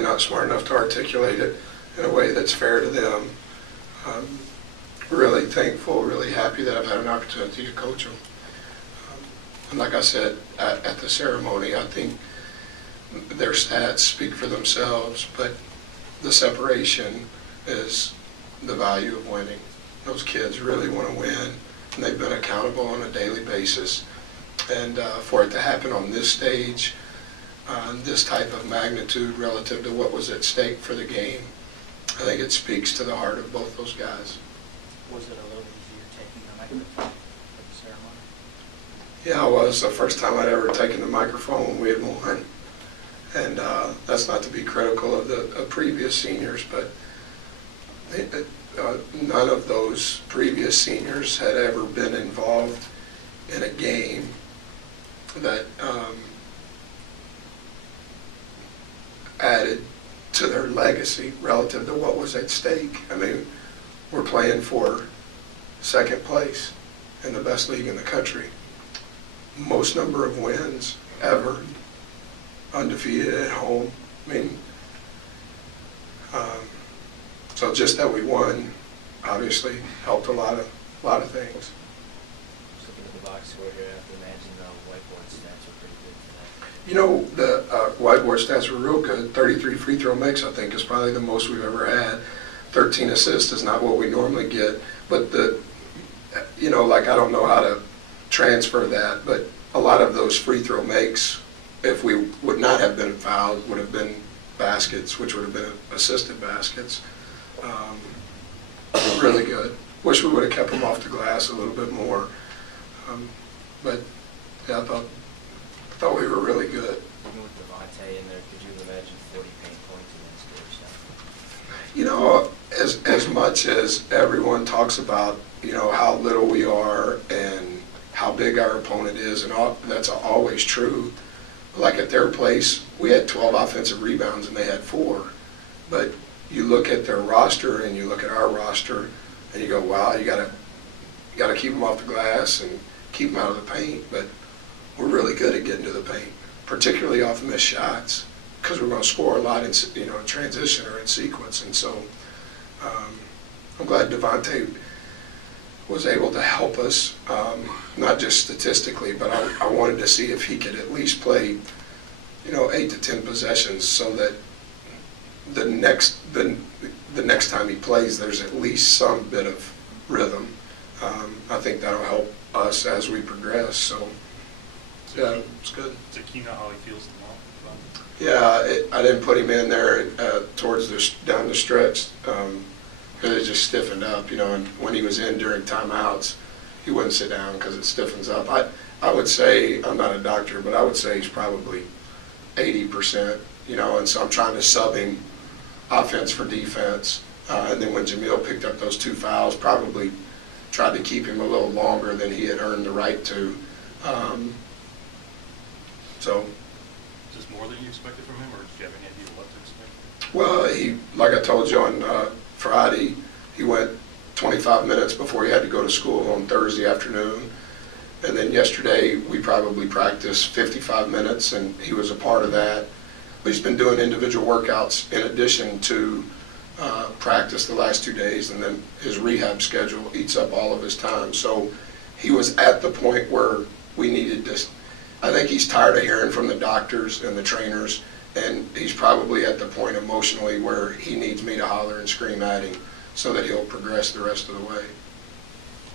not smart enough to articulate it in a way that's fair to them. Really thankful, really happy that I've had an opportunity to coach them. And like I said at the ceremony, I think their stats speak for themselves, but the separation is the value of winning. Those kids really want to win, and they've been accountable on a daily basis. And for it to happen on this stage, this type of magnitude relative to what was at stake for the game, I think it speaks to the heart of both those guys. Was it a little easier taking the microphone at the ceremony? Yeah, it was the first time I'd ever taken the microphone when we had won. And that's not to be critical of the previous seniors, but none of those previous seniors had ever been involved in a game that added to their legacy relative to what was at stake. I mean, we're playing for second place in the best league in the country. Most number of wins ever, undefeated at home. I mean, so just that we won obviously helped a lot of things. Just looking at the box score here, I have to imagine the whiteboard stats are pretty good for that. You know, the whiteboard stats were real good. 33 free throw makes, I think, is probably the most we've ever had. 13 assists is not what we normally get, but you know, like, I don't know how to transfer that, but a lot of those free throw makes, if we would not have been fouled, would have been baskets, which would have been assisted baskets. Really good. Wish we would have kept them off the glass a little bit more, but yeah, I thought we were really good. Even with Devontae in there, could you imagine 40 paint points against Georgetown? You know, as much as everyone talks about, you know, how little we are and how big our opponent is, and that's always true. Like at their place, we had 12 offensive rebounds and they had 4. But you look at their roster and you look at our roster and you go, wow, you gotta keep them off the glass and keep them out of the paint. But we're really good at getting to the paint, particularly off missed shots, because we're going to score a lot in, you know, in transition or in sequence. And so I'm glad Devontae was able to help us, not just statistically, but I wanted to see if he could at least play, you know, 8 to 10 possessions, so that the next time he plays, there's at least some bit of rhythm. I think that'll help us as we progress. So yeah, it's good. Does Akina how he feels tomorrow? Yeah, I didn't put him in there towards down the stretch. Because it just stiffened up, you know, and when he was in during timeouts, he wouldn't sit down because it stiffens up. I would say, I'm not a doctor, but I would say he's probably 80%, you know, and so I'm trying to sub him offense for defense. And then when Jamil picked up those 2 fouls, probably tried to keep him a little longer than he had earned the right to. So. Is this more than you expected from him, or did you have any idea what to expect? Well, like I told you on Friday, he went 25 minutes before he had to go to school on Thursday afternoon. And then yesterday, we probably practiced 55 minutes, and he was a part of that. But he's been doing individual workouts in addition to practice the last 2 days, and then his rehab schedule eats up all of his time. So he was at the point where we needed this. I think he's tired of hearing from the doctors and the trainers, and he's probably at the point emotionally where he needs me to holler and scream at him so that he'll progress the rest of the way.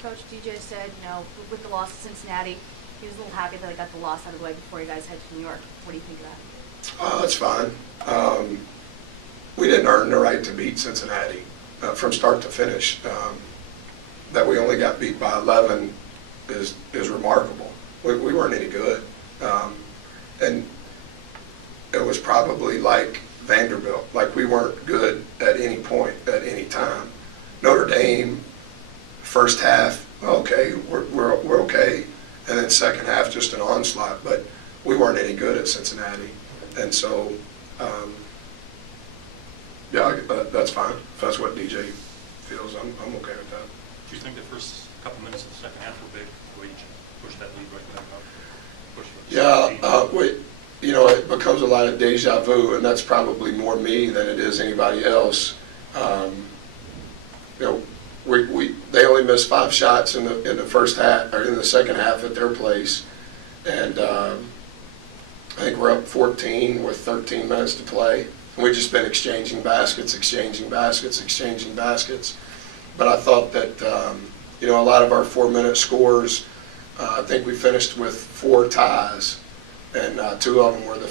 Coach, DJ said, you know, with the loss of Cincinnati, he was a little happy that I got the loss out of the way before you guys head to New York. What do you think of that? That's fine. We didn't earn the right to beat Cincinnati from start to finish. That we only got beat by 11 is remarkable. We weren't any good. And it was probably like Vanderbilt, like we weren't good at any point, at any time. Notre Dame, first half, okay, we're okay, and then second half, just an onslaught, but we weren't any good at Cincinnati. And so, yeah, that's fine. If that's what DJ feels, I'm okay with that. Do you think the first couple minutes of the second half were big, the way you pushed that lead right back up? you know, it becomes a lot of deja vu, and that's probably more me than it is anybody else. You know, they only missed 5 shots in the first half, or in the second half at their place, and I think we're up 14 with 13 minutes to play. And we've just been exchanging baskets. But I thought that you know, a lot of our 4-minute scores, I think we finished with 4 ties, and 2 of them were the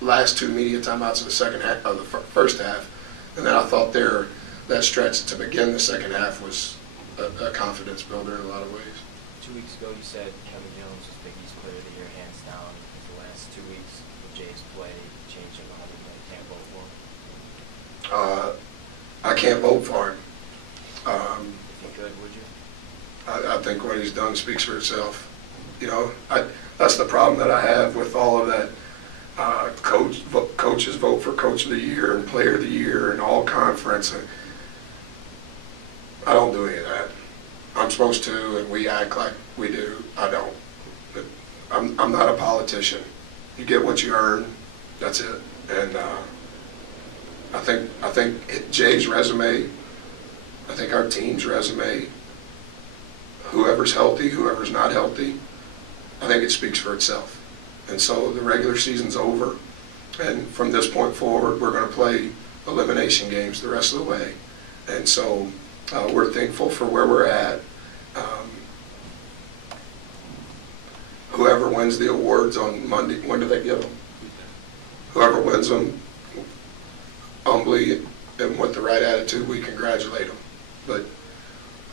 last two media timeouts of the second half, of the first half. And then I thought that stretch to begin the second half was a confidence builder in a lot of ways. 2 weeks ago, you said Kevin Jones was Big East Player of the Year, hands down. The last 2 weeks with Jay's play, changed him 100, you can't vote for him. I can't vote for him. If you could, would you? I think what he's done speaks for itself. You know, that's the problem that I have with all of that. Coaches vote for Coach of the Year and Player of the Year and all conference. And I don't do any of that. I'm supposed to, and we act like we do. I don't. But I'm not a politician. You get what you earn. That's it. And I think Jay's resume, I think our team's resume, whoever's healthy, whoever's not healthy, I think it speaks for itself. And so the regular season's over, and from this point forward, we're going to play elimination games the rest of the way. And so we're thankful for where we're at. Whoever wins the awards on Monday, when do they give them? Whoever wins them, humbly and with the right attitude, we congratulate them. But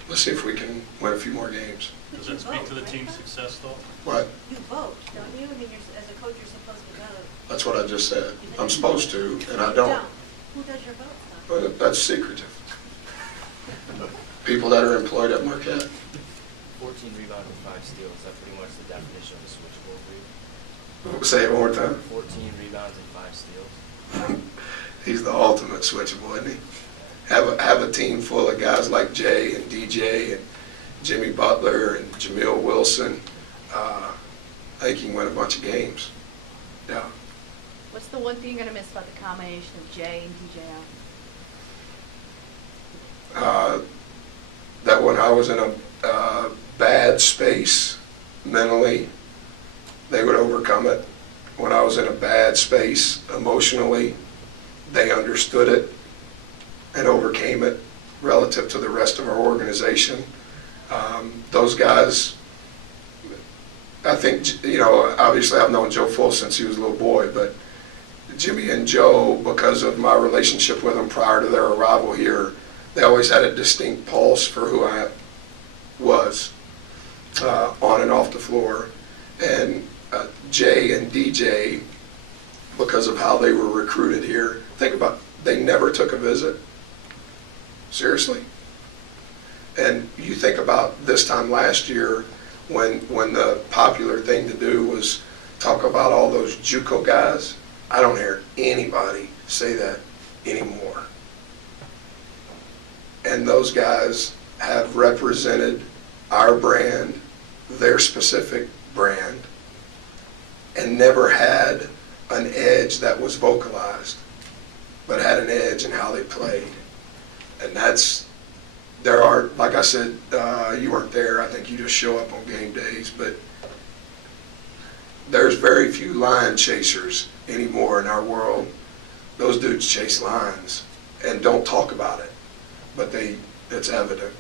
let's see if we can win a few more games. Does that speak to the team's success, though? What? You vote, don't you? I mean, as a coach, you're supposed to vote. That's what I just said. I'm supposed to, and I don't. Who does your vote stuff? But that's secretive. People that are employed at Marquette. 14 rebounds and 5 steals. That's pretty much the definition of a switchable read. Say it one more time. 14 rebounds and 5 steals. He's the ultimate switchable, isn't he? Have a team full of guys like Jay and DJ and Jimmy Butler and Jamil Wilson. I think he can win a bunch of games. Yeah. What's the one thing you're going to miss about the combination of Jay and DJ out? That when I was in a bad space mentally, they would overcome it. When I was in a bad space emotionally, they understood it and overcame it relative to the rest of our organization. Those guys, I think, you know, obviously I've known Joe Full since he was a little boy, but Jimmy and Joe, because of my relationship with them prior to their arrival here, they always had a distinct pulse for who I was on and off the floor. And Jay and DJ, because of how they were recruited here, think about it, they never took a visit. Seriously. And you think about this time last year when the popular thing to do was talk about all those JUCO guys. I don't hear anybody say that anymore. And those guys have represented our brand, their specific brand, and never had an edge that was vocalized, but had an edge in how they played. And there are, like I said, you weren't there, I think you just show up on game days, but there's very few line chasers anymore in our world. Those dudes chase lines and don't talk about it, but it's evident.